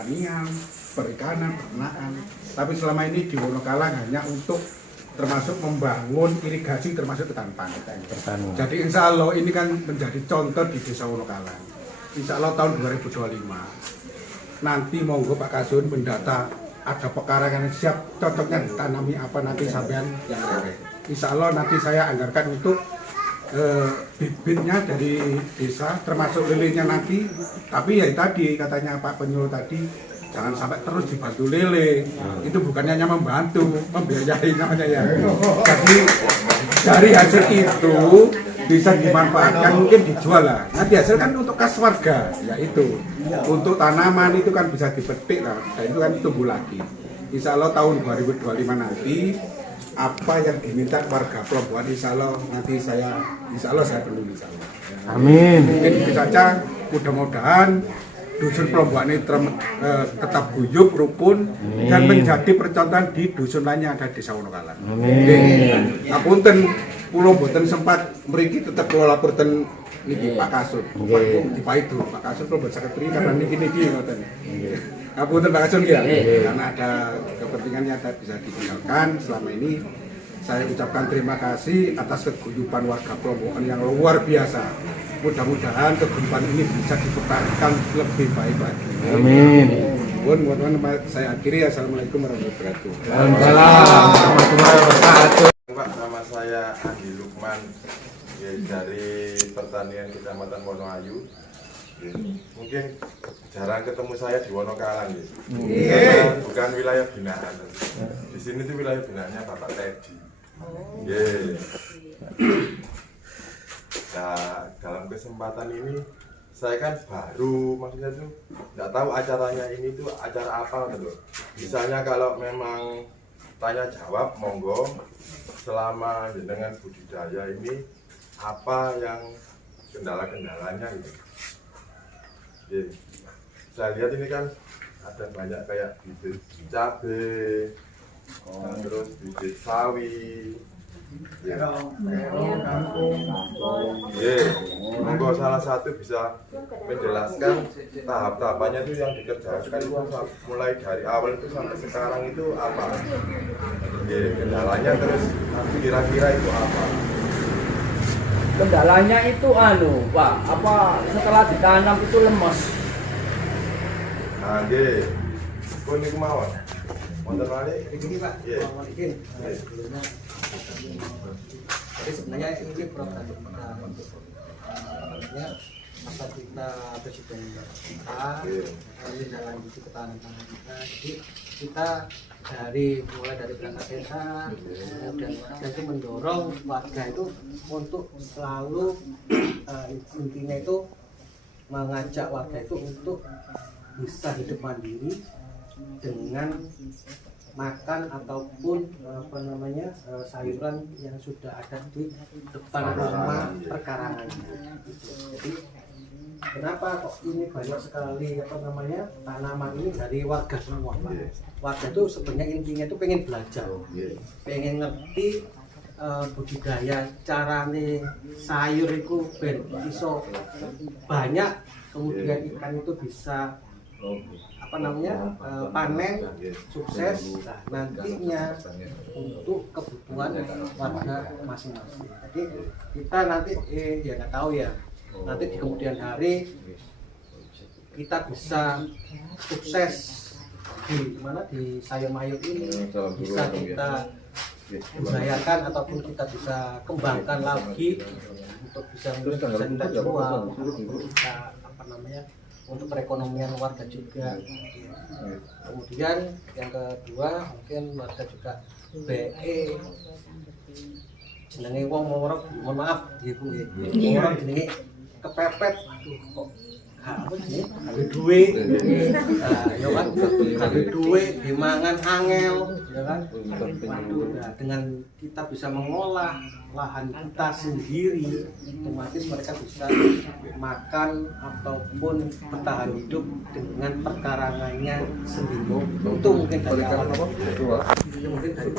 pertanian, perikanan, peternakan. Tapi selama ini di Wonokalang hanya untuk termasuk membangun irigasi termasuk hutan pangan. Jadi insya Allah ini kan menjadi contoh di desa Wonokalang. Insya Allah tahun 2025 nanti monggo Pak Kasun mendata ada pekarangan yang siap cocoknya ditanami apa nanti sampean yang rere. Insya Allah nanti saya anggarkan untuk bibitnya dari desa termasuk lelenya nanti. Tapi ya tadi katanya Pak Penyuluh tadi jangan sampai terus dibantu lele. Itu bukannya hanya membantu, membiayai namanya ya. Jadi dari hasil itu bisa dimanfaatkan, mungkin dijual lah. Nanti hasil kan untuk kas warga, yaitu untuk tanaman itu kan bisa dipetik lah, dan itu kan tumbuh lagi. Insya Allah tahun 2025 nanti apa yang diminta warga Plombokan insya Allah nanti saya penuhi insya Allah. Amin. Mungkin itu saja, mudah-mudahan dusun Plombokan ini tetap guyup, rukun, dan menjadi percontohan di dusun lainnya ada di desa Wonokalang. Amin. Ngapunten kula mboten sempat mriki tetep kula laporten niki Pak Kasut. Pak itu Pak Kasut kula mboten saged mriki karena niki ngoten. Ngapunten Pak Kasut ya. Karena ada kepentingan yang bisa ditinggalkan selama ini. Saya ucapkan terima kasih atas keguyuban warga Plombokan yang luar biasa. Mudah-mudahan keguyuban ini bisa dipertahankan lebih baik lagi. Amin. Mohon saya akhiri. Assalamualaikum warahmatullahi wabarakatuh. Waalaikumsalam warahmatullahi wabarakatuh. Pak, nama saya Andi Lukman ya, dari pertanian Kecamatan Wonoayu. Ya, mungkin jarang ketemu saya di Wonokalang ya. Bukan wilayah binaan. Di sini tuh wilayah binaannya Bapak Teddy. Nah, dalam kesempatan ini saya kan baru, maksudnya tuh nggak tahu acaranya ini tuh acara apa gitu. Misalnya kalau memang tanya jawab, monggo. Selama dengan budidaya ini apa yang kendala-kendalanya gitu. Jadi, saya lihat ini kan ada banyak kayak bibit cabai, terus bibit sawi, monggo salah satu bisa menjelaskan tahap-tahapannya itu yang dikerjakan itu mulai dari awal itu sampai sekarang itu apa? Kendalanya terus kira-kira itu apa? Kendalanya itu Pak, apa setelah ditanam itu lemes. Nah, kok ini kemauan? Wonten malih iki Pak. Nggih. Jadi sebenarnya ini program kita masa kita presiden kita menindaklanjuti ketahanan pangan kita. Jadi kita mulai dari perangkat desa dan itu mendorong warga itu untuk selalu intinya itu mengajak warga itu untuk bisa hidup mandiri dengan makan ataupun sayuran yang sudah ada di depan rumah perkarangannya. Jadi kenapa kok ini banyak sekali tanaman ini dari warga semua, Pak? Warga itu sebenarnya intinya itu pengen belajar, pengen ngerti budidaya carane sayur itu ben iso banyak, kemudian ikan itu bisa panen sukses nantinya untuk kebutuhan warga masing-masing. Jadi kita nanti ya nggak tahu ya, nanti di kemudian hari kita bisa sukses di sayur mayur ini, bisa kita budayakan ataupun kita bisa kembangkan lagi untuk bisa kita jual, kita untuk perekonomian warga juga. Kemudian yang kedua mungkin warga juga jenenge wong ngorok, mohon maaf nggih Bu nggih. Ngorok jenenge kepepet, kok apa jenenge gawe duwe. Ya kan gawe duwe dimangan angel, ya kan. Nah, dengan kita bisa mengolah lahan kita sendiri, otomatis mereka bisa makan ataupun bertahan hidup dengan perkarangannya sendiri. Itu mungkin dari awal itu mungkin dari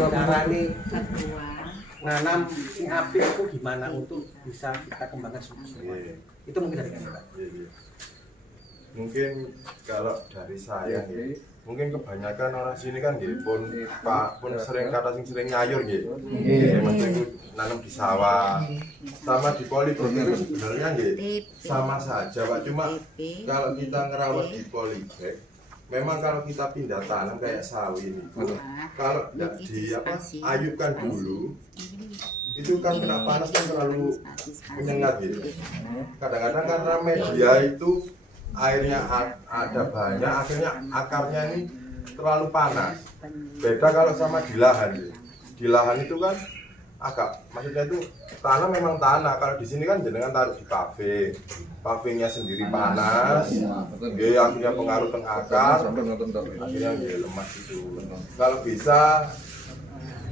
cara ini nanam sing apik itu gimana untuk bisa kita kembangkan sukses. Itu mungkin dari kita. mungkin kalau dari saya nih, mungkin kebanyakan orang sini kan nggih pun sering kata sering nyayur nggih. Maksudnya nanam di sawah sama di polybag itu sebenarnya nggih sama saja Pak. Cuma kalau kita ngerawat di polybag, memang kalau kita pindah tanam kayak sawi ini, kalau tidak diayukan dulu, itu kan kena panas kan terlalu menyengat gitu. Kadang-kadang karena media itu airnya ada banyak, akhirnya akarnya ini terlalu panas. Beda kalau sama di lahan. Di lahan itu kan agak, maksudnya itu tanah memang tanah. Kalau di sini kan jenengan taruh di paving, pavingnya sendiri panas, dia akhirnya pengaruh ke akar, akhirnya dia lemas itu. Kalau bisa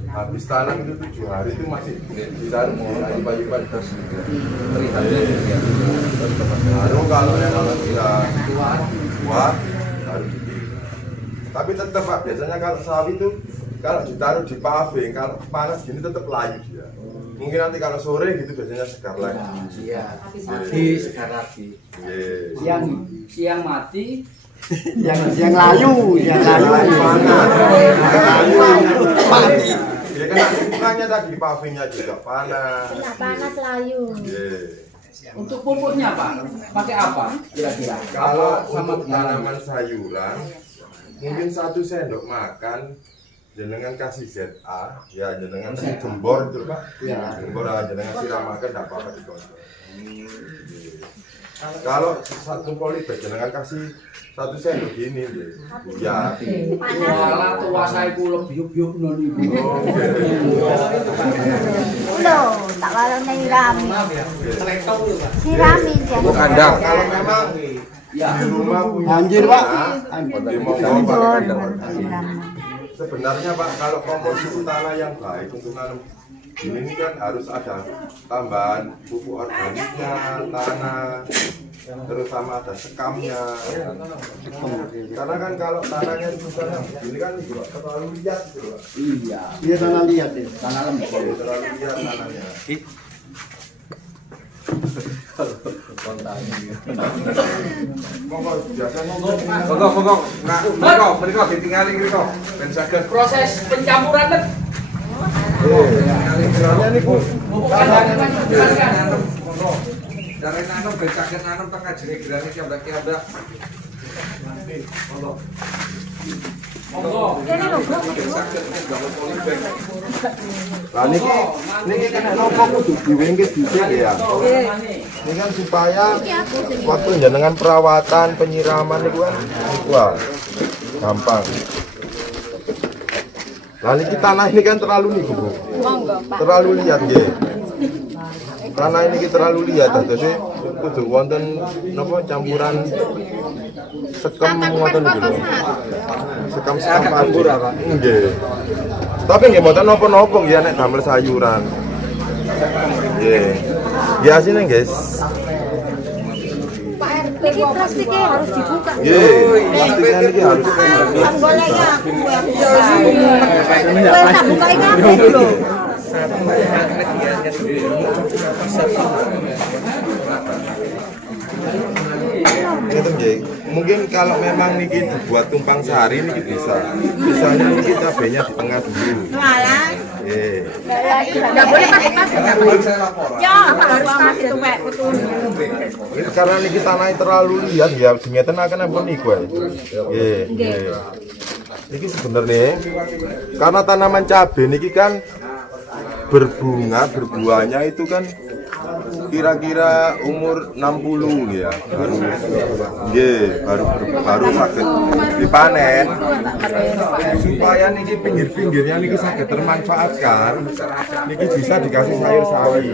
habis tanam itu 7 hari itu masih bisa mulai pagi-pagi baru kalau yang sudah kuat baru dipilih. Tapi tetap Pak, biasanya kalau sawi itu kalau ditaruh di paving, kalau panas gini tetap layu dia. Mungkin nanti kalau sore gitu biasanya segar lagi. Iya, habis segar lagi. Siang mati, yang layu panas. mati. Ya kena lingkungannya tadi, pavingnya juga panas. Panas layu. untuk pupuknya Pak, pakai apa kira-kira? Kalau untuk tanaman sayuran, mungkin 1 sendok makan jenengan kasih ZA, ya jenengan kasih gembor itu Pak. Ya, gembor jenengan siramakan tidak apa-apa dikonsumsi. Kalau 1 polybag jenengan kasih 1 sendok gini, ya. Wala tua saya kulo biuk-biuk noni. Loh, tak walau nang rami. Sirami jadi. Kandang. Kalau memang di rumah punya Anjir, Pak. sebenarnya Pak, kalau komposisi tanah yang baik untuk nanam ini kan harus ada tambahan pupuk organiknya, tanah, terutama ada sekamnya. Karena kan kalau tanahnya misalnya ini kan juga terlalu liat gitu Pak. Iya tanah liat ya. Tanah lembut. Terlalu liat tanahnya. Monggo biasanya Monggo. Nah, monggo ditinggali mriko. Ben saged Proses pencampuran kan misalnya ini Bu, pupuk kandang kan monggo. Dari nanam ben saged nanam tengah jere-jerane kiambak-kiambak. Monggo. monggo. Kene lho, Bro. Ben saged gawe polybag. Lah niki kan nopo kudu diwengke dhisik ya. Ini kan supaya waktu jenengan perawatan, penyiraman itu kan wah gampang. Lah niki tanah ini kan terlalu nih Bu. Terlalu liat nggih. Tanah ini terlalu liat jadi kudu wonten napa campuran sekem wonten gitu. Sekam padi. Nggih. Tapi nggih mboten napa-napa nggih nek damel sayuran. Nggih. Biasane guys. Ini plastiknya harus dibuka. Nggih, plastiknya niki harus. Bolehnya aku yang buka. Tak buka ini apa lho? Itu nggih. Mungkin kalau memang niki dibuat tumpang sari niki bisa. Misalnya niki cabenya di tengah dulu. Malah. Nggih. Enggak boleh pakai. Ya, harus pakai itu Pak, betul. Ini karena niki tanahnya terlalu liat ya, ngeten akan apa niku ae. Nggih, nggih. Niki sebenarnya karena tanaman cabai niki kan berbunga, berbuahnya itu kan kira-kira umur 60 ya. Baru sakit dipanen supaya niki pinggir-pinggirnya niki sakit termanfaatkan. Niki bisa dikasih sayur sawi.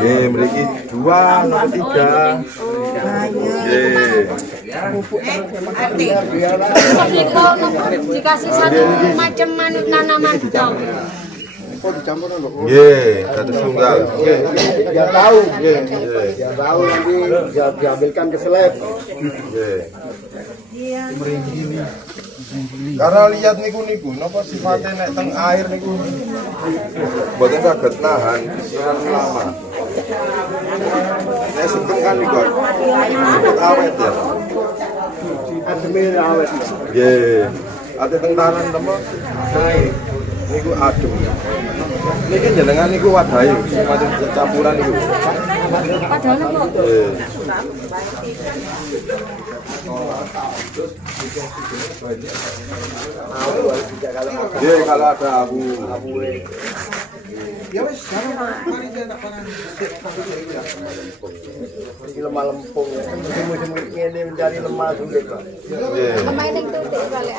Nggih, mriki 2 atau 3. Nggih. Dikasih satu macam tanaman dong. Nggih, satu tunggal. Dia tahu, dia tahu nanti dia diambilkan ke seleb. Nggih. Karena lihat niku napa sifatnya nek teng air niku mboten saged nahan terlalu lama. Nek sugeng kan niku awet ya. Ademe awet. Nggih. Ate teng tanan temen. Niku adem. Niki jenengan niku wadahi, semacam campuran niku. Padahal kok Nggih. Nggih, kalau ada abu. Ya wis, mari kita tak parani. Iki lemah lempung ya. Musim-musim ngene mencari lemah sulit, Pak. Nggih. pemain itu tidak balik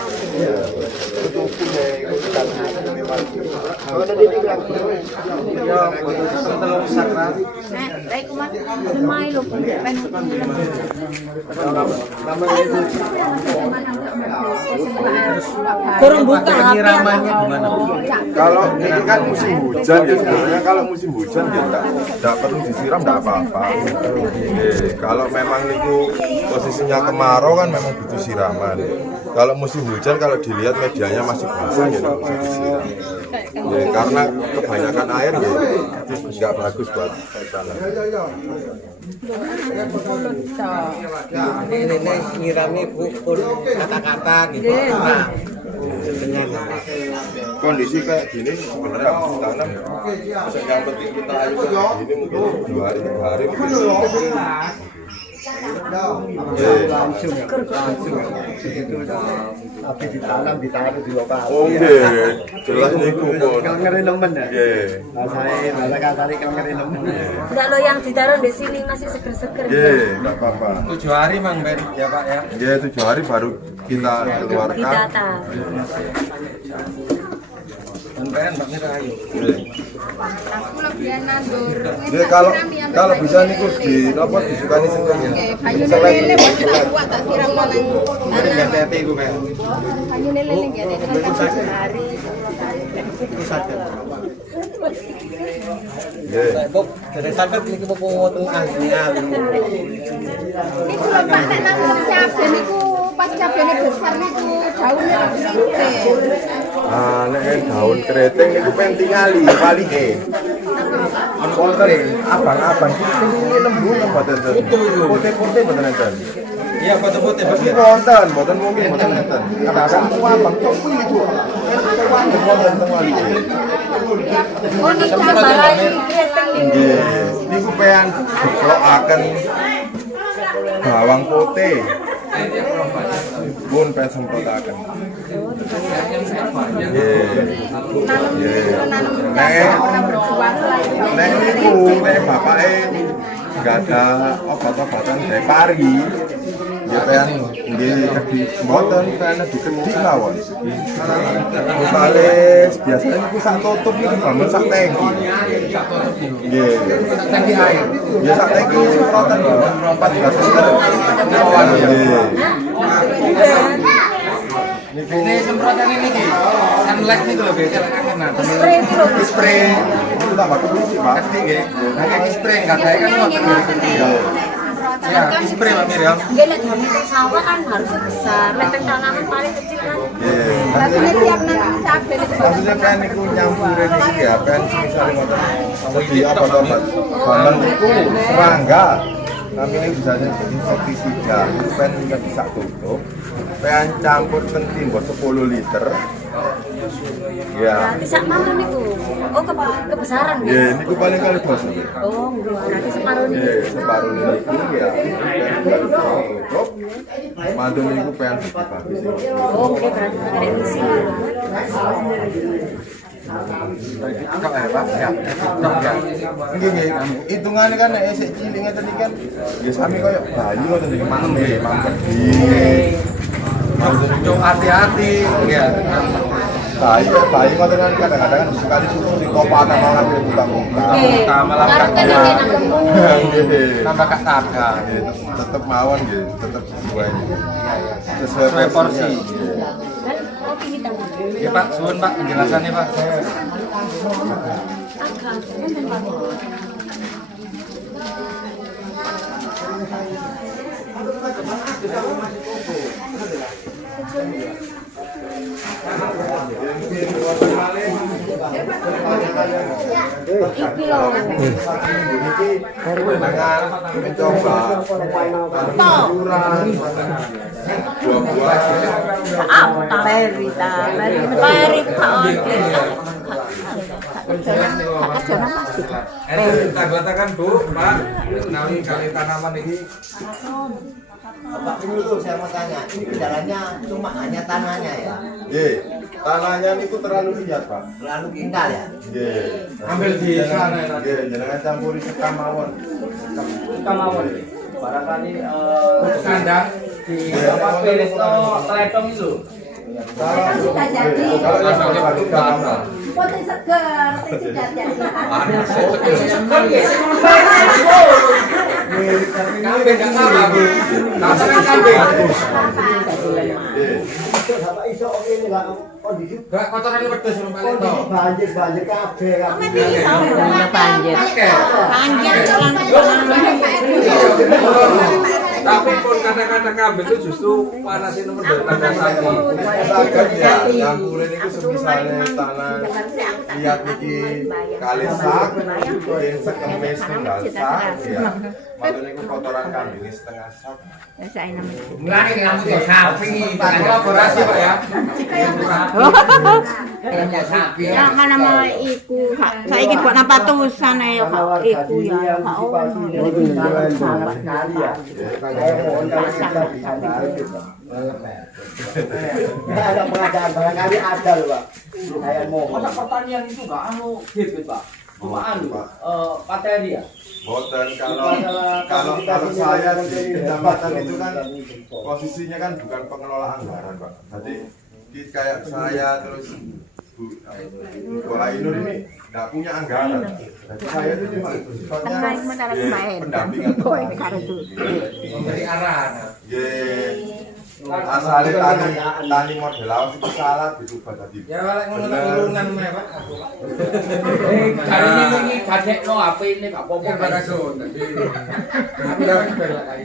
Itu punya ikan memang. Kalau tadi bilang ya telur sakral. Nek, rek kumat lemai lho, pen. Namanya itu Kurang buka Penyiramannya gimana? Kalau ini kan musim hujan ya sebenarnya kalau musim hujan ya enggak perlu disiram enggak apa-apa. Kalau memang niku posisinya kemarau kan memang butuh siraman. Kalau musim hujan kalau dilihat medianya masih basah ya enggak usah disiram. Karena kebanyakan air ya enggak bagus buat tanam. Ini nyiramnya pukul kata-kata gitu. Nah, dengan Kondisi kayak gini sebenarnya habis ditanam yang penting kita ayo kayak gini mungkin 2 hari 3 hari mungkin langsung begitu habis ditanam ditaruh di lokasi. oh nggih jelas niku pun Kalau ngeri nemen ya. nggih Saya kali kalau ngeri nemen. Enggak lo yang ditaruh di sini masih seger-seger. nggih enggak apa-apa 7 hari Mang Ben ya Pak ya. nggih 7 hari baru kita keluarkan Ditata. Ben Mbak Mira ayo. Aku lebih nandur. nggih kalau bisa niku di napa disukani sengkeng Banyu lele masih tak kuat tak siram nang tanah. Tete iku kayak. Banyu lele nggih ada sehari. nggih Bob, dari santet ini mau potong angin. Niku lho Pak nek nang cabe niku pas cabene besar niku daunnya keriting. nek daun keriting niku pen tingali palinge wonten abang-abang ini lembu mboten putih-putih mboten enten Iya foto-foto Pak. mboten mungkin mboten enten kadang abang topi itu wonten teng wali Oh, ini gambaran kreteng ini. nggih niku pean diplokaken bawang putih pun pean semprotaken nggih Nanam nek orang berjuang lah. nek niku nek bapake enggak ada obat-obatan dari pari ya pengen nggih kedi mboten pengen dikedik mawon misale biasanya niku sak tutup niku bangun sak tangki nggih Tangki air. ya sak tangki semprotan 14 liter nggih Ini semprotan ini ki. Sunlight niku lho biasa lek kena. Spray itu loh. spray itu tambah kondisi Pak Pasti nggih. Nah iki spray enggak ada kan ngoten. Ya, spray Mbak Mira. Enggak lihat meter sawah kan harusnya besar. Meter tanaman paling kecil kan. nggih Rasanya tiap nanam cabe niku maksudnya kan niku nyampurin iki ya kan misalnya ngoten di obat-obat bambang niku serangga kami ini bisa jadi insektisida itu kan juga bisa tutup pengen campur penting buat 10 liter ya Berarti sak mana niku? Oh, kebesaran ya ya. ini ku paling kali bos Oh, berarti separuh ya ini. separuh ini ya pengen kali tutup mandu niku pengen bagus Oh, oke berarti ada isi. Kok ya Pak? Ya. Kok ya. Nggih, hitungannya kan nek isih cilik ngeten iki kan ya sami koyo bayi ngoten iki mambe, mamedi. Cuk hati-hati ya. Bayi ngoten kan kadang-kadang sekali susu di kopatan malah buka-buka. Oke. malah Karena kan kakak. ini enak lembut. Nggih. Tambah kak taga. Nggih, tetep mawon nggih, tetep sesuai. Sesuai porsi. Dan kopi hitam. Ya Pak, suwun Pak penjelasannya Pak. Iki lho. Dengan mencoba tanam buah-buahan, Kita katakan Bu, Pak, menawi kali tanaman ini. Bapak dulu saya mau tanya, ini kendalanya cuma hanya tanahnya ya? tanahnya itu terlalu liat Pak. Terlalu indah ya? Ambil di sana nanti. Jangan campuri sekam mawon. Kita mawon. Barangkali Kandang di apa Pelito Teletong itu. Sudah jadi. Putih segar, sudah jadi. Kambing nggak salah Bu. Katakan kambing. Bapak iso ini lah kondisi Gak kotorannya pedes sama Pelito. banjir kabeh kan. Tapi pun kata-kata kambing itu justru panasin nomor tanda sakit. Saged ya, nyampurin itu semisalnya tanah lihat iki kali sak, yang sekemis tunggal sak, ya. Maksudnya itu kotoran kambing setengah sak. Mulai kamu tuh sapi, kolaborasi Pak ya. Ya mana mau iku, saya ingin buat apa tulisan ya kak iku ya kak Ada pengadaan barangkali ada loh Pak. Saya mau. Masa pertanian itu nggak bibit Pak, cuma materi ya. Boten kalau saya di kecamatan itu kan posisinya kan bukan pengelola anggaran Pak. Jadi kayak saya terus Bu Ainur ini nggak punya anggaran. Jadi saya itu cuma sifatnya pendampingan. Memberi arahan. Asalnya tani model awas itu salah diubah tadi. Ya lek ngono tak urungan meh Pak. Caranya ini gadekno HP ini nggak apa-apa Ya, Pak kan. Rasul.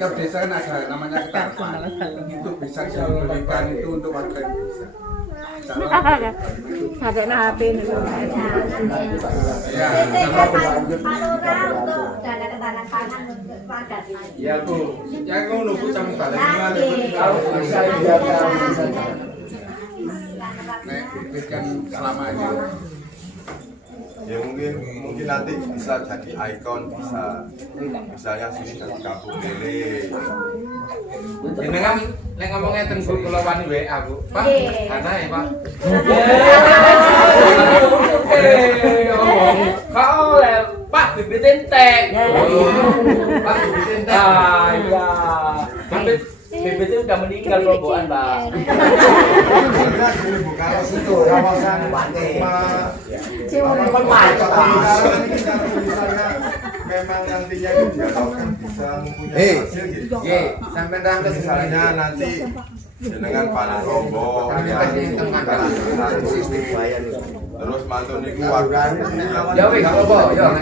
Tiap desa kan ada namanya ketarpan. Itu bisa diberikan itu untuk warga yang bisa. ada HP ini Ya, Dana ketahanan pangan untuk warga sini. Ya Bu, ya ngono Bu sampe balik mana Kalau bisa nek berikan selamanya. Ya mungkin nanti bisa jadi ikon, bisa misalnya sini jadi kampung lele. jenengan nek ngomongnya ten Bu kula wani WA Bu. Pak, ana ya Pak. Kau Pak bibit entek. Pak bibit entek. Ah iya. Bibit itu udah meninggal robokan Pak. Sebenarnya gini Bu, kalau situ kawasan misalnya memang nantinya itu diharapkan bisa mempunyai hasil gitu. Sampai rangkes Misalnya nanti jenengan panen rombong, terus mantun niku warga ya weh gak apa-apa, ya.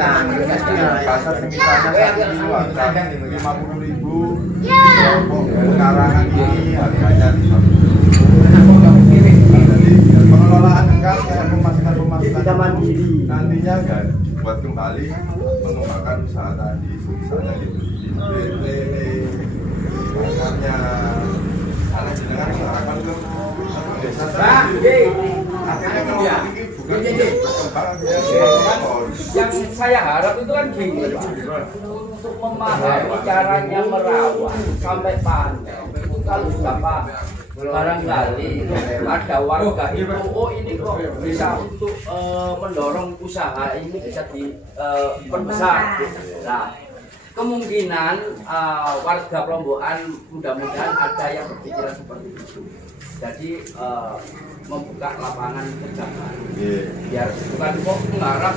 pasar misalnya 50.000 karangan ini harganya 50.000. Jadi pengelolaan kan kayak pemasukan nantinya kan buat kembali mengembangkan usaha tadi, misalnya di lele, makanya karena jenengan usahakan ke desa tadi. Akhirnya kalau ini bukan berkembang Yang saya harap itu kan gini Pak, untuk memahami caranya merawat sampai panen. Kalau sudah Pak, barangkali ada warga itu, oh ini kok bisa untuk mendorong usaha ini bisa diperbesar. Nah, kemungkinan warga Plombokan mudah-mudahan ada yang berpikiran seperti itu. Jadi membuka lapangan pekerjaan. Biar bukan kok mengharap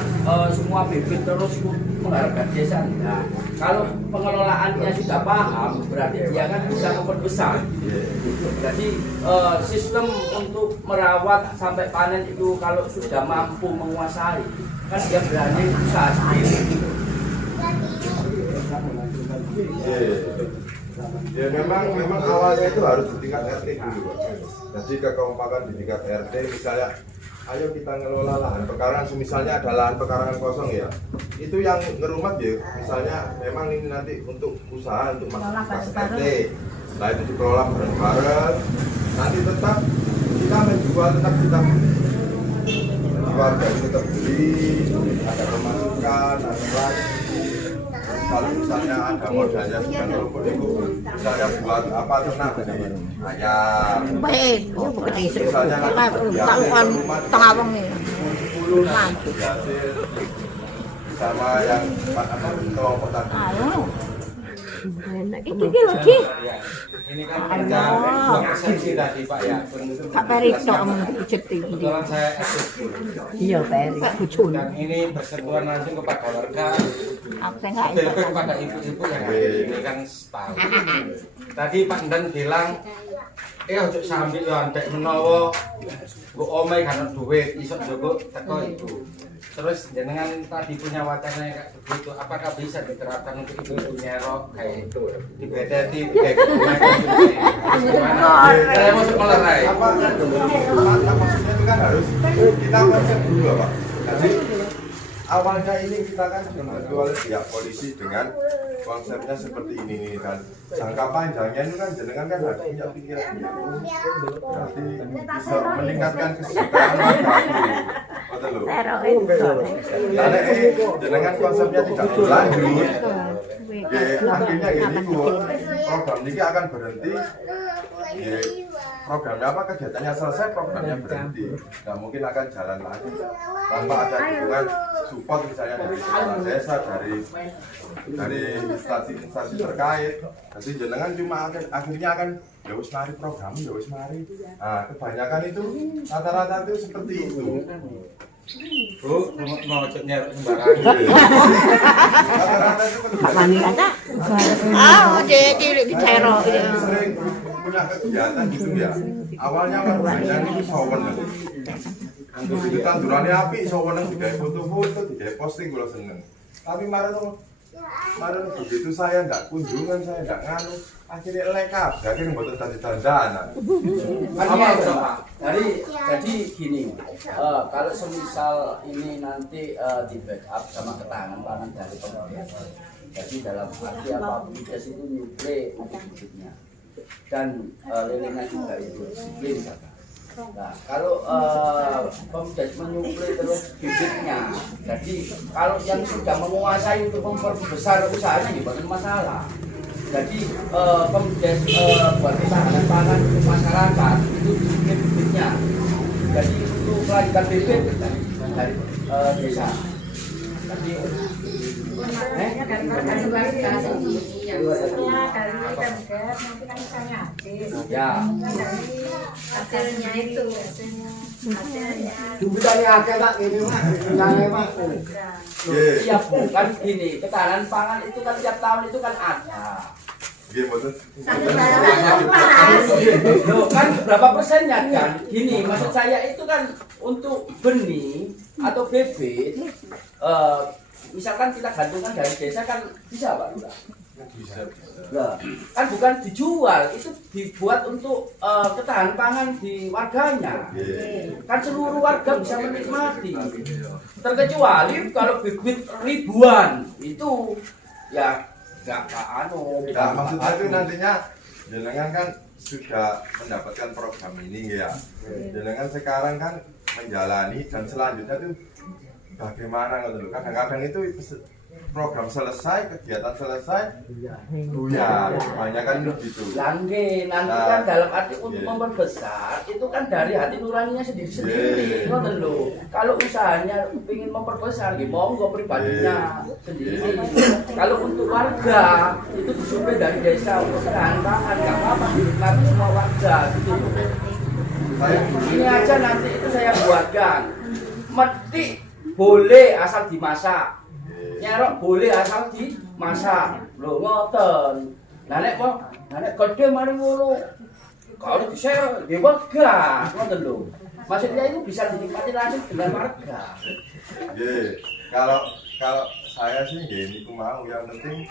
semua bibit terus mengharap desa. Nah, kalau pengelolaannya sudah paham, berarti dia kan bisa memperbesar. Jadi sistem untuk merawat sampai panen itu kalau sudah mampu menguasai, kan dia berani usaha sendiri. Ya memang awalnya itu harus di tingkat RT dulu, Pak. Jadi kekompakan di tingkat RT, misalnya, ayo kita ngelola lahan pekarangan, misalnya ada lahan pekarangan kosong ya, itu yang ngerumat ya, misalnya memang ini nanti untuk usaha, untuk aktivitas RT, nah itu dikelola bareng-bareng, nanti tetap kita menjual, tetap kita warga itu tetap beli, ada pemasukan, ada lagi. Kalau misalnya ada modalnya sekian rumput itu, misalnya buat apa ternak ayam. Baik, ya bukan isu. Misalnya Kan tengah wong ini. hasil sama yang apa kelompok tadi. Enak iki lagi. Ini kan ada 2% sih tadi Pak ya. Kak Peri tok pijet iki. Kebetulan saya eksis. Iya, Peri bojone. Dan ini bersentuhan langsung kepada warga, Aku sing gak lebih kepada ibu-ibu yang ini kan setahun. Tadi Pak Dan bilang, ojo sambil yo andek menawa mbok omahe kan duit iso njogo teko ibu. Terus jenengan tadi punya wacana kayak begitu, apakah bisa diterapkan untuk ibu-ibu nyerok kayak itu? Dibedeti kayak gimana? Saya mau melerai. Apa maksudnya itu kan harus kita konsep dulu Pak. Jadi awalnya ini kita kan dibantu oleh pihak polisi dengan konsepnya seperti ini nih kan. Jangka panjangnya itu kan jenengan kan harus punya pikiran berarti bisa meningkatkan kesejahteraan masyarakat. Betul loh. Karena jenengan konsepnya tidak berlanjut. Ya, akhirnya gini program ini akan berhenti. Ya, programnya apa, kegiatannya selesai, programnya berhenti. Nggak mungkin akan jalan lagi tanpa ada dukungan support misalnya dari kepala desa, dari instansi terkait. Jadi jenengan cuma akhirnya akan ya wis mari program, ya wis mari. Nah, kebanyakan itu rata-rata itu seperti itu. Bu, mau cek nyerok sembarangan. Rata-rata itu Kak Mani kata. Ah, jadi dicero. sering punya kegiatan gitu ya. Awalnya warganya itu saweneng. Untuk itu tandurannya api saweneng, digawe foto-foto, digawe posting kalau seneng. Tapi kemarin begitu saya nggak kunjungan, saya nggak nganu, akhirnya lekap, akhirnya buat tadi tandanan. Apa Pak? Jadi gini, kalau semisal ini nanti di backup sama ketahanan pangan dari pemerintah, jadi dalam arti apa BUMDes itu nyuplai bibitnya dan lelenya juga itu disiplin kata. Nah, kalau BUMDes menyuplai terus bibitnya, jadi kalau yang sudah menguasai untuk memperbesar usahanya bukan masalah. Jadi BUMDes buat ketahanan pangan untuk masyarakat itu disiplin bibitnya. Jadi untuk kelanjutan bibit dari desa. Jadi ya hasilnya itu Jumlahnya akeh Pak ini Pak. Jumlahnya Pak. iya bukan gini, ketahanan pangan itu kan tiap tahun itu kan ada. Loh, kan berapa persennya kan? Gini, maksud saya itu kan untuk benih atau bibit, misalkan kita gantungkan dari desa kan bisa Pak? Bisa. Nah, kan bukan dijual, itu dibuat untuk ketahanan pangan di warganya. Kan seluruh warga bisa menikmati. Terkecuali kalau bibit ribuan itu ya nggak Nah, maksudnya itu nantinya jenengan kan sudah mendapatkan program ini ya. Jenengan sekarang kan menjalani dan selanjutnya itu bagaimana gitu loh. Kadang-kadang itu program selesai, kegiatan selesai, buyar, kebanyakan begitu. nanti kan dalam arti untuk memperbesar itu kan dari hati nuraninya sendiri-sendiri. Ngoten lho. Kalau usahanya ingin memperbesar, ya monggo pribadinya sendiri. Kalau untuk warga itu disuplai dari desa untuk ketahanan pangan, nggak apa-apa dinikmati semua warga gitu. Ini aja nanti itu saya buatkan. Metik boleh asal dimasak. Nyerok boleh asal dimasak. Lho ngoten. Lah nek gede mari ngono. Kalau diserok nggih wegah, ngoten lho. Maksudnya itu bisa dinikmati langsung dengan warga. Nggih, kalau saya sih nggih niku mau yang penting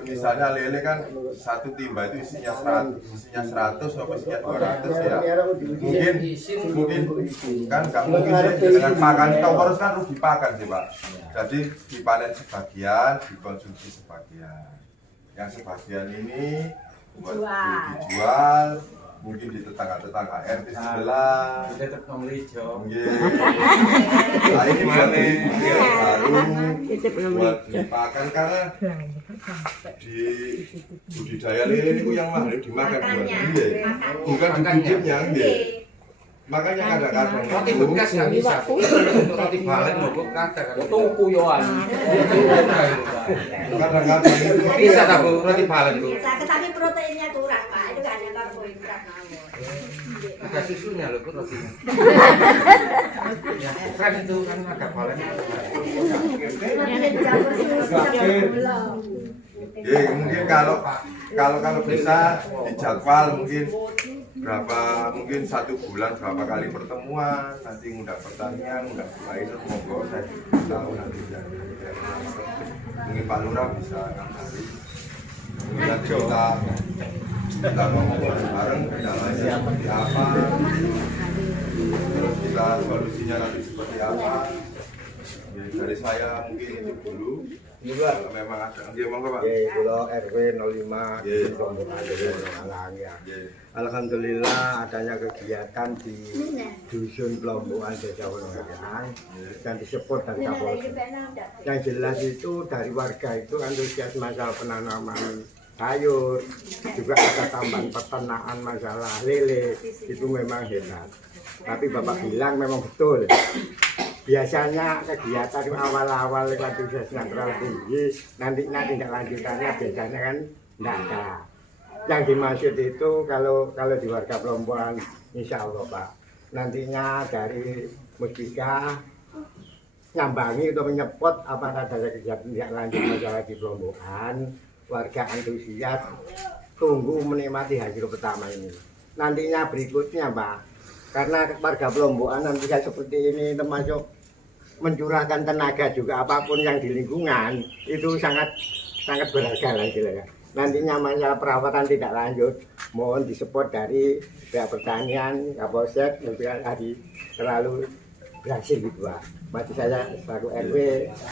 Misalnya lele kan satu timba itu isinya 100 atau isinya 200 ya. Mungkin kan nggak mungkin sih dengan makan itu harus kan rugi pakan sih Pak. Jadi dipanen sebagian, dikonsumsi sebagian. Yang sebagian ini buat dijual, mungkin di tetangga-tetangga RT sebelah. Kita tetap membeli hijau. Nah ini buat baru buat dipakan karena di budidaya lele ini yang mahal dimakan bukan di bibitnya makanya kadang-kadang Roti bekas nggak bisa. Roti balen loh, kok kata kan. Tuku yoan. kadang-kadang itu Bisa tak Bu, roti balen Bu? Bisa, tapi proteinnya kurang Pak, itu hanya karbohidrat mawon. Ada susunya loh Bu rotinya. Ya, kan itu kan agak balen. ya mungkin kalau bisa dijadwal mungkin mungkin 1 bulan berapa kali pertemuan, nanti ngundang pertanian, ngundang lain, monggo saya tahu nanti mungkin Pak Lurah bisa ngambil. Nanti kita ngomong bareng kendalanya seperti apa, terus kita solusinya nanti seperti apa. Ya, dari saya mungkin itu dulu. Kalau memang ada, dia monggo Pak. Kalau RW 05 di Lombok Alang ya. Alhamdulillah adanya kegiatan di Dusun Pelombokan Desa Wonogayang dan disupport dari Kapolres. Yang jelas itu dari warga itu antusias masalah penanaman sayur, juga ada tambahan peternakan masalah lele, itu memang hebat. Tapi Bapak bilang memang betul. Biasanya kegiatan awal-awal antusiasnya terlalu tinggi, nantinya tindak lanjutannya biasanya kan tidak ada. Yang dimaksud itu kalau di warga Pelombokan, insya Allah Pak, nantinya dari Musbika nyambangi atau menyepot apakah ada kegiatan tindak lanjut masalah di Pelombokan, warga antusias tunggu menikmati hasil pertama ini. Nantinya berikutnya Pak, karena warga Pelombokan nanti seperti ini termasuk mencurahkan tenaga juga apapun yang di lingkungan itu sangat berharga lah istilahnya. Nantinya masalah perawatan tidak lanjut mohon disupport dari pihak pertanian, Kapolsek, dan tadi terlalu berhasil gitu Pak. Masih saya selaku RW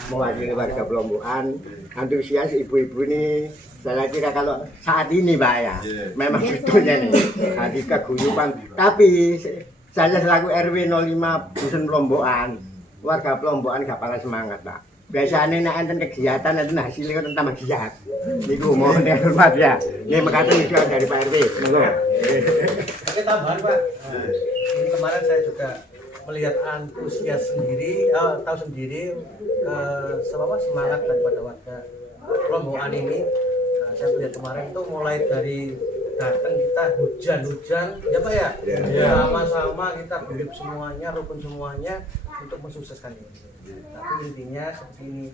mewakili warga Pelombokan, antusias ibu-ibu ini saya kira kalau saat ini Pak ya, memang betulnya nih hati keguyuban. Tapi saya selaku RW 05 Dusun Pelombokan, warga Pelombokan gak pala semangat Pak. Biasanya nek enten kegiatan enten hasilnya kan tambah giat. Niku mohon dihormat ya. Nggih mekaten juga dari Pak RW. Monggo. Oke tambahan Pak. Ini kemarin saya juga melihat antusias sendiri, tahu sendiri semangat daripada warga Pelombokan ini. Saya lihat kemarin itu mulai dari datang kita hujan-hujan ya Pak ya, sama-sama kita birip semuanya, rukun semuanya untuk mensukseskan ini. Tapi intinya seperti ini,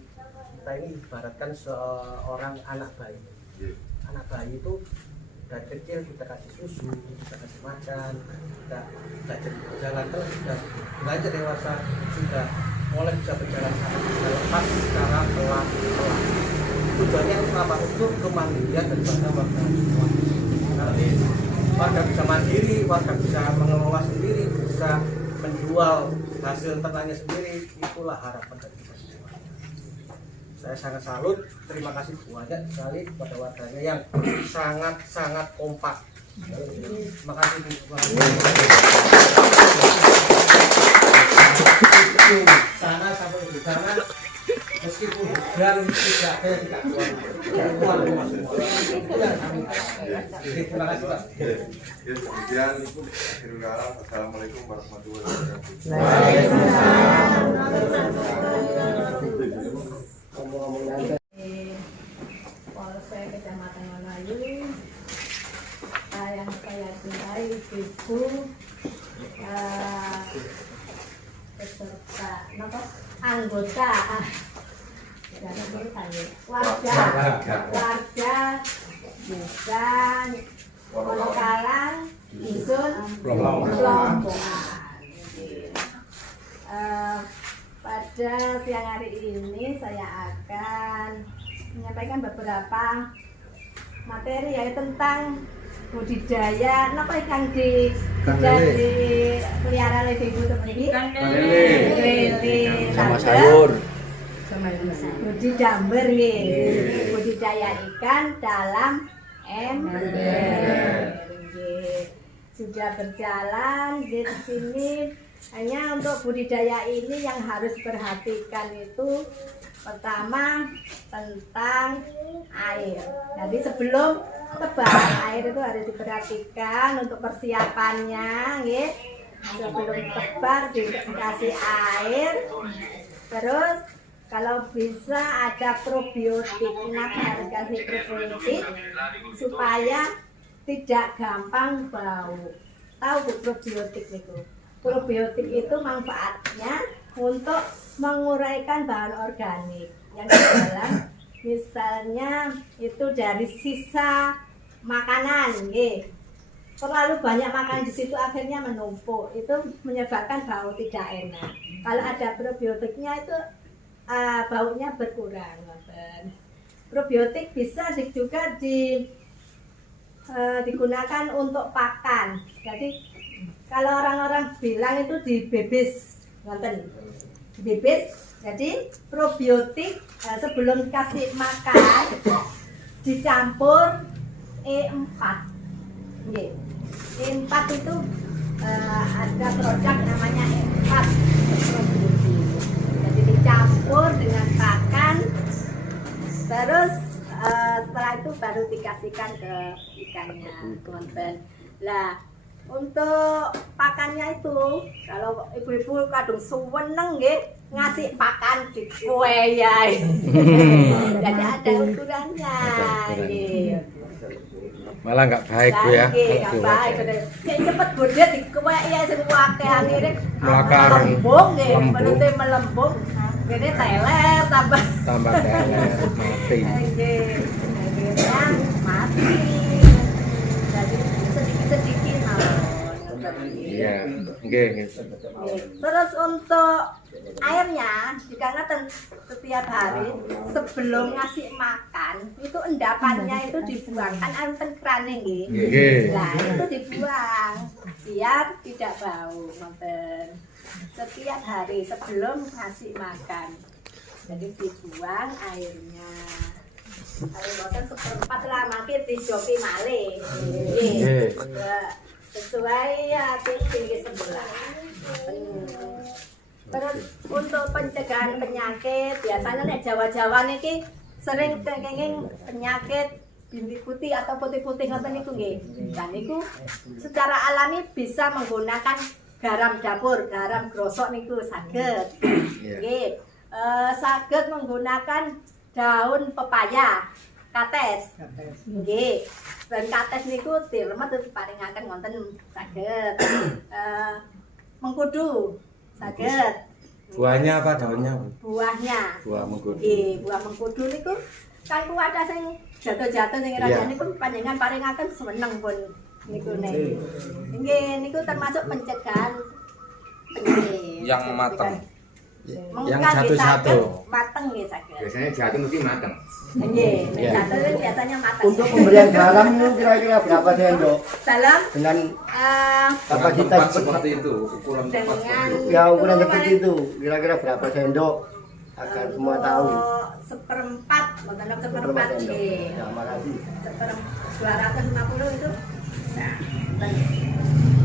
kita ini ibaratkan seorang anak bayi. Anak bayi itu dari kecil kita kasih susu, kita kasih makan, kita belajar berjalan, terus sudah belajar dewasa, sudah mulai bisa berjalan sangat lepas secara pelan-pelan. Tujuannya untuk apa? Untuk kemandirian daripada warga semua. Nanti warga bisa mandiri, warga bisa mengelola sendiri, bisa menjual hasil ternaknya sendiri. Itulah harapan dari kita semua. Saya sangat salut, terima kasih banyak sekali kepada warganya yang sangat kompak. Terima kasih. Sana sampai di sana, meskipun hujan tidak keluar rumah semua. Itu yang kami. Terima kasih Pak. Demikian akhirul kalam. Assalamualaikum warahmatullahi wabarakatuh. Polsek Kecamatan Wonoayu, yang saya cintai ibu beserta anggota warga desa Wonokalang, Dusun Pelombokan. Pada siang hari ini saya akan menyampaikan beberapa materi ya tentang budidaya napa ikan di pelihara oleh ibu teman ini lele sama sayur budidamber budidaya ikan dalam ember. Sudah berjalan di sini. Hanya untuk budidaya ini yang harus diperhatikan itu pertama tentang air. Jadi sebelum tebar air itu harus diperhatikan untuk persiapannya, ya. Sebelum tebar dikasih air. Terus kalau bisa ada probiotik, harus kasih probiotik supaya tidak gampang bau. Tahu Bu probiotik itu? Probiotik itu manfaatnya untuk menguraikan bahan organik yang di dalam, misalnya itu dari sisa makanan, terlalu banyak makan di situ akhirnya menumpuk, itu menyebabkan bau tidak enak. Kalau ada probiotiknya itu baunya berkurang. Probiotik bisa juga digunakan untuk pakan. Jadi kalau orang-orang bilang itu dibebis, dibebis. Jadi probiotik sebelum dikasih makan dicampur E4. E4 itu ada produk namanya E4 probiotik. Jadi dicampur dengan pakan, terus setelah itu baru dikasihkan ke ikannya, teman-teman. Lah, untuk pakannya itu kalau ibu-ibu kadung suweneng ngasih pakan di kue ya. Jadi ada ukurannya. Malah nggak baik Bu ya. Nggak baik. Cepet gede di kue ya sing akeh akhire Melakar. Melembung perutnya melembung. Gede teler tambah teler mati. Akhirnya mati. Jadi sedikit-sedikit Iya, nggih. Terus untuk airnya dikarenakan setiap hari sebelum ngasih makan itu endapannya itu dibuang, kan enten krane nggih. Nah, itu dibuang biar tidak bau, ngoten. Setiap hari sebelum ngasih makan. Jadi dibuang airnya. Kalau boten seperempat lah makin dijoki malih. Nggih. Sesuai ya tinggi sebelah. Terus untuk pencegahan penyakit biasanya nek Jawa-Jawa niki sering kenging penyakit bintik putih atau putih-putih ngoten niku nggih. Dan niku secara alami bisa menggunakan garam dapur, garam grosok niku saged. Nggih. Saged menggunakan daun pepaya, kates. Nggih. Dan kates niku diremet terus diparingaken wonten saged. Mengkudu saged. Buahnya apa daunnya? Buahnya. Buah mengkudu. Nggih, buah mengkudu niku kan kuwata sing jatuh-jatuh sing rajane pun panjenengan paringaken seneng pun niku nek. Nggih, niku termasuk pencegahan penyakit. Yang mateng. Yang jatuh-jatuh mateng nggih saged. Biasanya jatuh mesti mateng. Nggih, jatuh kan biasanya mateng. Untuk pemberian garam itu kira-kira berapa sendok? Dalam Dengan kapasitas seperti itu, ukuran dengan ya ukuran seperti itu, kira-kira berapa sendok agar semua tahu. Seperempat, bukan seperempat nggih. Ya, makasih. 250 itu. Nah,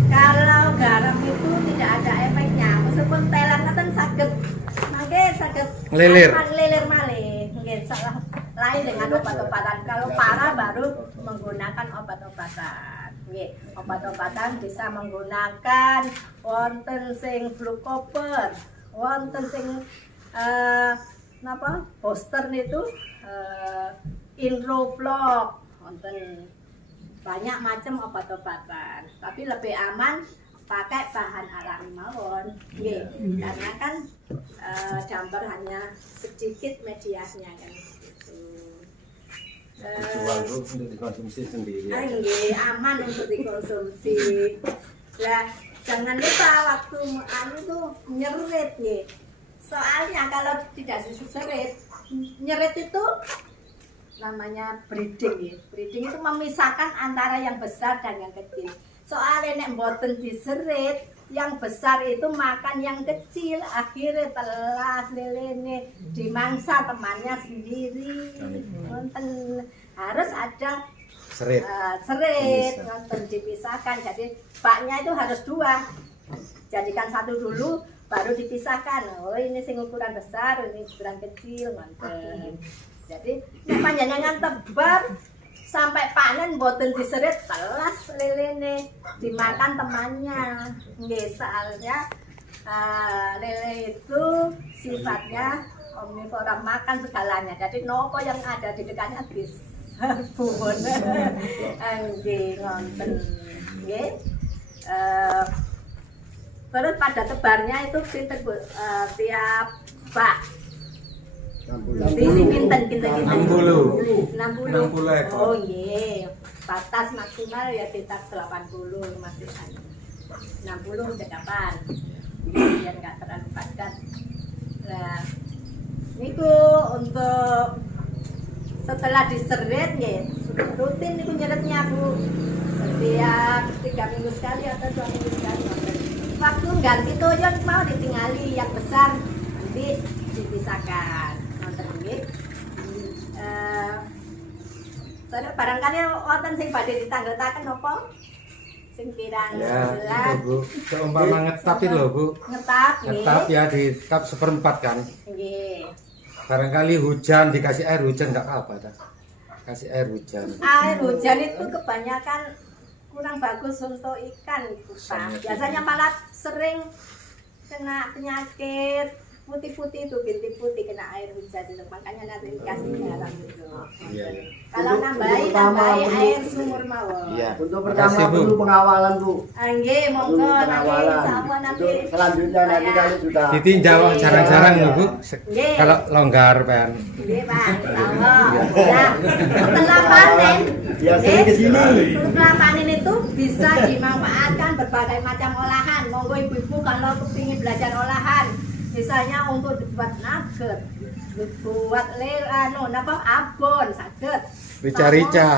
kalau garam itu tidak ada efeknya, meskipun telan ngeten saged mangke saged lilir malih. Nggih, salah lain dengan obat-obatan. Kalau parah baru menggunakan obat-obatan. Nggih, obat-obatan bisa menggunakan wonten sing glukoper, wonten sing napa? Poster nitu Inroflox, wonten banyak macam obat-obatan, tapi lebih aman pakai bahan alami mawon, nggih. Karena kan jambar hanya sedikit medianya kan gitu. jual untuk dikonsumsi sendiri. Nggih, aman untuk dikonsumsi. Lah, jangan lupa waktu anu tuh nyerit nggih. Soalnya kalau tidak disusurit, nyerit itu namanya breeding ya. Breeding itu memisahkan antara yang besar dan yang kecil. Soalnya nek mboten diserit, yang besar itu makan yang kecil, akhirnya telas lelene dimangsa temannya sendiri. Nonton harus ada Serit. serit, nonton dipisahkan. Jadi baknya itu harus 2. Jadikan 1 dulu, baru dipisahkan. Oh ini sing ukuran besar, ini ukuran kecil, nonton. Jadi panjenengan tebar sampai panen boten diserit telas lelene dimakan temannya. Nggih, soalnya lele itu sifatnya omnivora, makan segalanya. Jadi nopo yang ada di dekatnya diserbu. Nggih, ngoten. Nggih. Terus pada tebarnya itu pinten Bu? Tiap bak. Di sini pinten 60 ekor. Oh iya. Batas maksimal ya kita 80 masih 60 ke depan. Biar nggak terlalu padat. Nah, niku untuk setelah diserit ya, rutin niku nyeretnya Bu. Setiap 3 minggu sekali atau 2 minggu sekali. Waktu ganti toyon mau ditinggali yang besar nanti dipisahkan. Barangkali wonten sing badhe ditanggetaken napa? Sing pirang Ya, itu Bu. Seumpama ngetap itu loh Bu. Ngetap Ngetap ya di tap 1/4 kan. nggih. Barangkali hujan dikasih air hujan enggak apa-apa dah. Kasih air hujan. Air hujan itu kebanyakan kurang bagus untuk ikan itu Pak. Biasanya malah sering kena penyakit putih-putih itu, bintik putih kena air hujan itu, makanya nanti dikasih garam gitu. Kalau nambahi air sumur mawon. Iya. Untuk Makasih, pertama Bu. perlu pengawalan Bu. Nggih, monggo nanti sama nanti. Untuk selanjutnya nanti kalau sudah Ditinjau jarang-jarang loh Bu. Nggih. Kalau longgar Pan. Nggih Pak, sama. Nah, setelah panen, Ya, sering ke sini. setelah panen itu bisa dimanfaatkan berbagai macam olahan. Monggo ibu-ibu kalau kepingin belajar olahan, misalnya untuk dibuat nugget, dibuat abon, saged. Rica-rica.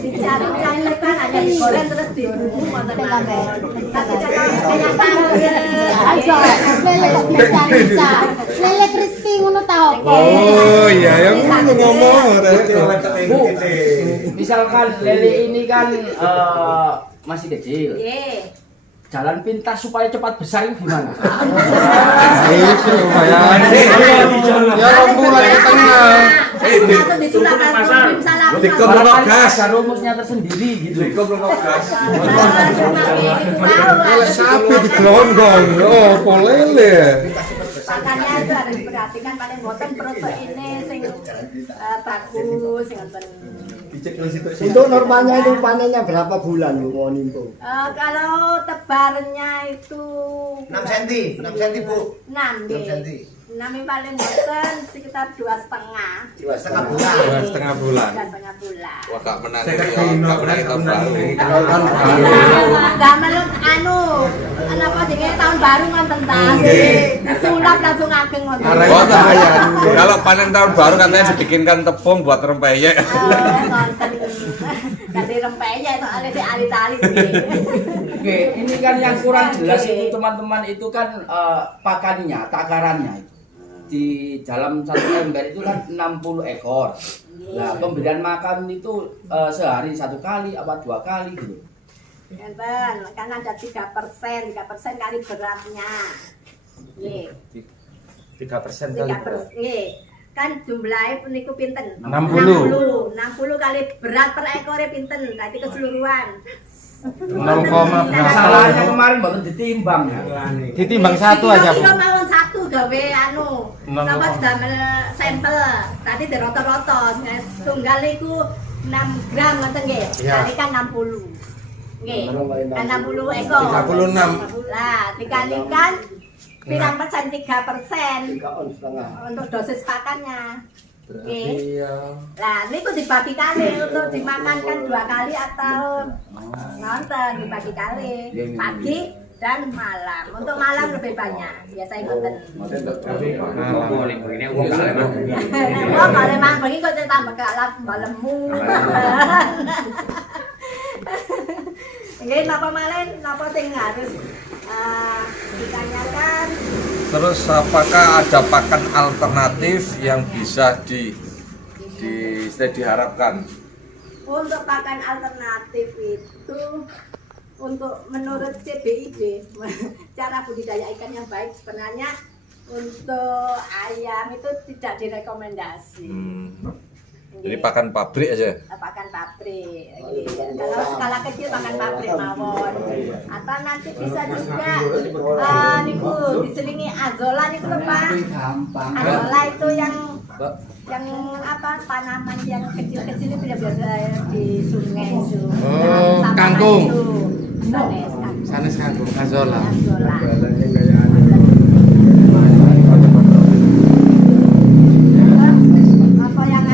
Rica-rica itu kan hanya digoreng terus dibumbu ngoten mawon. Tapi kayak Lele crispy ngono ta opo? Oh iya ya ngomong. Bu, misalkan lele ini kan masih kecil. Nggih. Jalan pintas supaya cepat besar ini gimana? Itu lumayan. Ya rombulan di tengah. Langsung disulap langsung salam. Ada rumusnya tersendiri gitu. Lele sapi digelonggong. Oh, polele. Makanya itu harus diperhatikan paling boten proteinnya sing bagus sing wonten. Untuk normalnya itu panennya berapa bulan Bu mau nimpo? Kalau tebarnya itu 6 cm Bu. 6 nggih. 6 paling boten sekitar 2,5. 2,5 bulan. 2,5 bulan. 2,5 bulan. Wah, gak menang ya, gak menang tahun baru. Damel apa jenenge tahun baru ngoten ta. Disulap langsung ageng ngoten. Oh, kalau panen tahun baru katanya dibikinkan tepung buat rempeyek. Nonton. Ganti rempeyek soalnya si alit-alit nggih. Oke, ini kan yang kurang jelas itu teman-teman itu kan pakannya, takarannya itu. Di dalam satu ember itu kan 60 ekor. Nah, pemberian makan itu sehari 1 kali apa 2 kali gitu. Enten, kan ada 3% kali beratnya. Nggih. 3% 3%. Nggih. Kan jumlahnya peniku pinten? 60. 60 kali berat per ekore pinten? Berarti keseluruhan. 0, Masalahnya kemarin baru ditimbang ya. ditimbang satu aja Bu. Kilo mawon satu gawe anu. Napa damel sampel. Tadi diroto-roto. Tunggal niku 6 gram ngoten nggih. Iya. Kali kan 60. Nggih. Kan 60 ekor. 36. Lah, dikalikan pirang persen 3% 3 on setengah. untuk dosis pakannya. Berarti ya. Nah, ini tuh dibagi kali untuk dimakan kan 2 kali atau nonton dibagi kali. Pagi dan malam. Untuk malam lebih banyak. Biasanya ngoten. Wah, kalau memang bengi kok tambah kalap malemmu. Nggih, napa malih napa sing harus ditanyakan? Terus apakah ada pakan alternatif yang bisa diharapkan? Untuk pakan alternatif itu, untuk menurut CBID, cara budidaya ikan yang baik sebenarnya untuk ayam itu tidak direkomendasi. Jadi pakan pabrik aja. Pakan pabrik. Kalau skala kecil pakan pabrik mawon. Atau nanti bisa juga niku diselingi azola niku lho Pak. Azola itu yang apa tanaman yang kecil-kecil itu biasa di sungai itu. Oh, kangkung. Sanes kangkung azola. Apa yang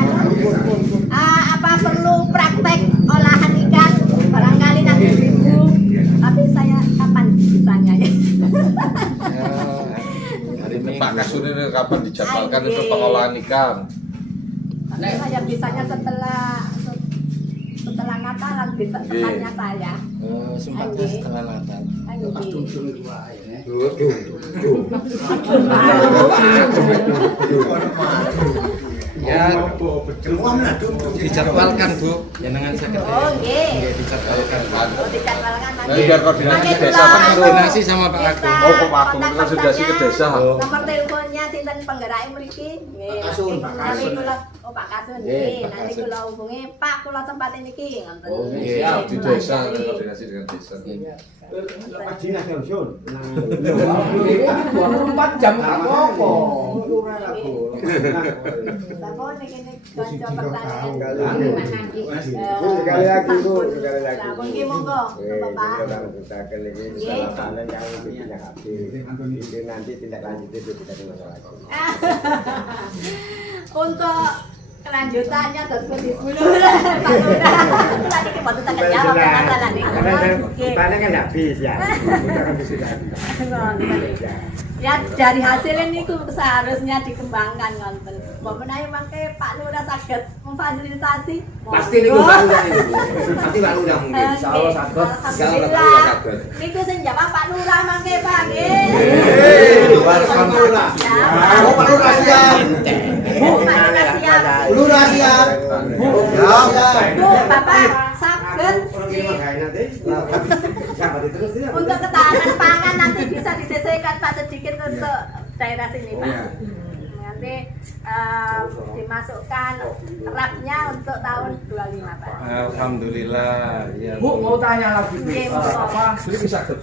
apa perlu praktek olahan ikan? Barangkali nanti ibu. Tapi saya kapan bisanya ya? Pak Kasuni kapan dijadwalkan untuk pengolahan ikan? Saya bisanya setelah Natalan bisa tempatnya saya. Sempatnya setelah Natal. Ya, dijadwalkan Bu, jangan sakit. Oh, nggih. Dijadwalkan. Oh, dicatwalkan nanti. Nah, biar koordinasi ke desa kan koordinasi sama Pak Agung. Oh, Pak Agung konsultasi ke desa. Nomor teleponnya sinten penggerak mriki? Nggih. Pak Kasun. Oh, Pak Kasun. Nggih, nanti kula hubungi Pak kula tempat niki ngoten. Oh, iya, di desa koordinasi dengan desa. Pajina Kelson. 24 jam apa? Sampun niki kanca pertanyaan. Sekali lagi Bu, sekali lagi. Sampun nggih monggo, Bapak. Itu nanti tindak lanjut itu kita masalah. Untuk kelanjutannya terus di dulu Pak Lurah. Tadi kita baru tak jawab masalah nih. Tanya kan habis ya. Ya dari hasil ini seharusnya dikembangkan ngonten. Mbok menawi mangke Pak Lurah saged memfasilitasi. Pasti niku Pak Lurah ini. Pasti Pak Lurah mungkin. Insyaallah saged. Alhamdulillah. Niku sing jawab Pak Lurah mangke Pak nggih. Pak Lurah. Oh Pak Lurah siap. Bu, Pak Lurah siap. Lurah siap. Bu, Bapak saged untuk ketahanan pangan nanti bisa disesuaikan Pak sedikit untuk daerah sini Pak. Nanti dimasukkan rapnya untuk tahun 25 Pak. Alhamdulillah. Ya, Bu, mau tanya lagi Bu. Oke, Bapak.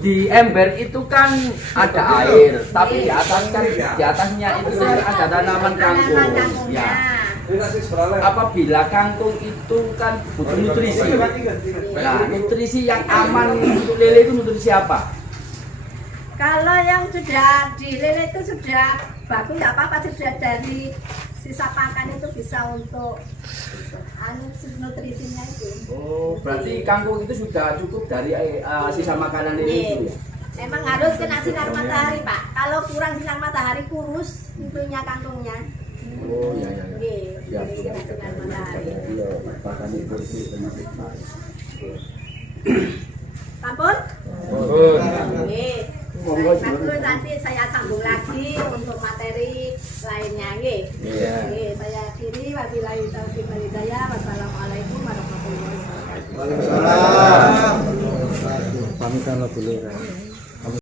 Di ember itu kan ada air, tapi di atasnya itu kan ada tanaman kangkung. Kangkungnya. Ya. Apabila kangkung itu kan butuh nutrisi. Nah, nutrisi yang aman untuk lele itu nutrisi apa? Kalau yang sudah di lele itu sudah bagus, nggak apa-apa, sudah dari sisa pakan itu bisa untuk nutrisinya itu. Oh, berarti kangkung itu sudah cukup dari sisa makanan lele itu ya? Memang harus kena sinar matahari Pak. Kalau kurang sinar matahari kurus itunya kangkungnya. Oh iya iya. Nggih, jadi kena sinar matahari. Sampun? Nggih. Baik, nanti saya sambung lagi untuk materi lainnya, nggih. Nggih, saya akhiri. Wabillahi taufiq wal hidayah. Wassalamualaikum warahmatullahi wabarakatuh. Waalaikumsalam. Pamitan dulu.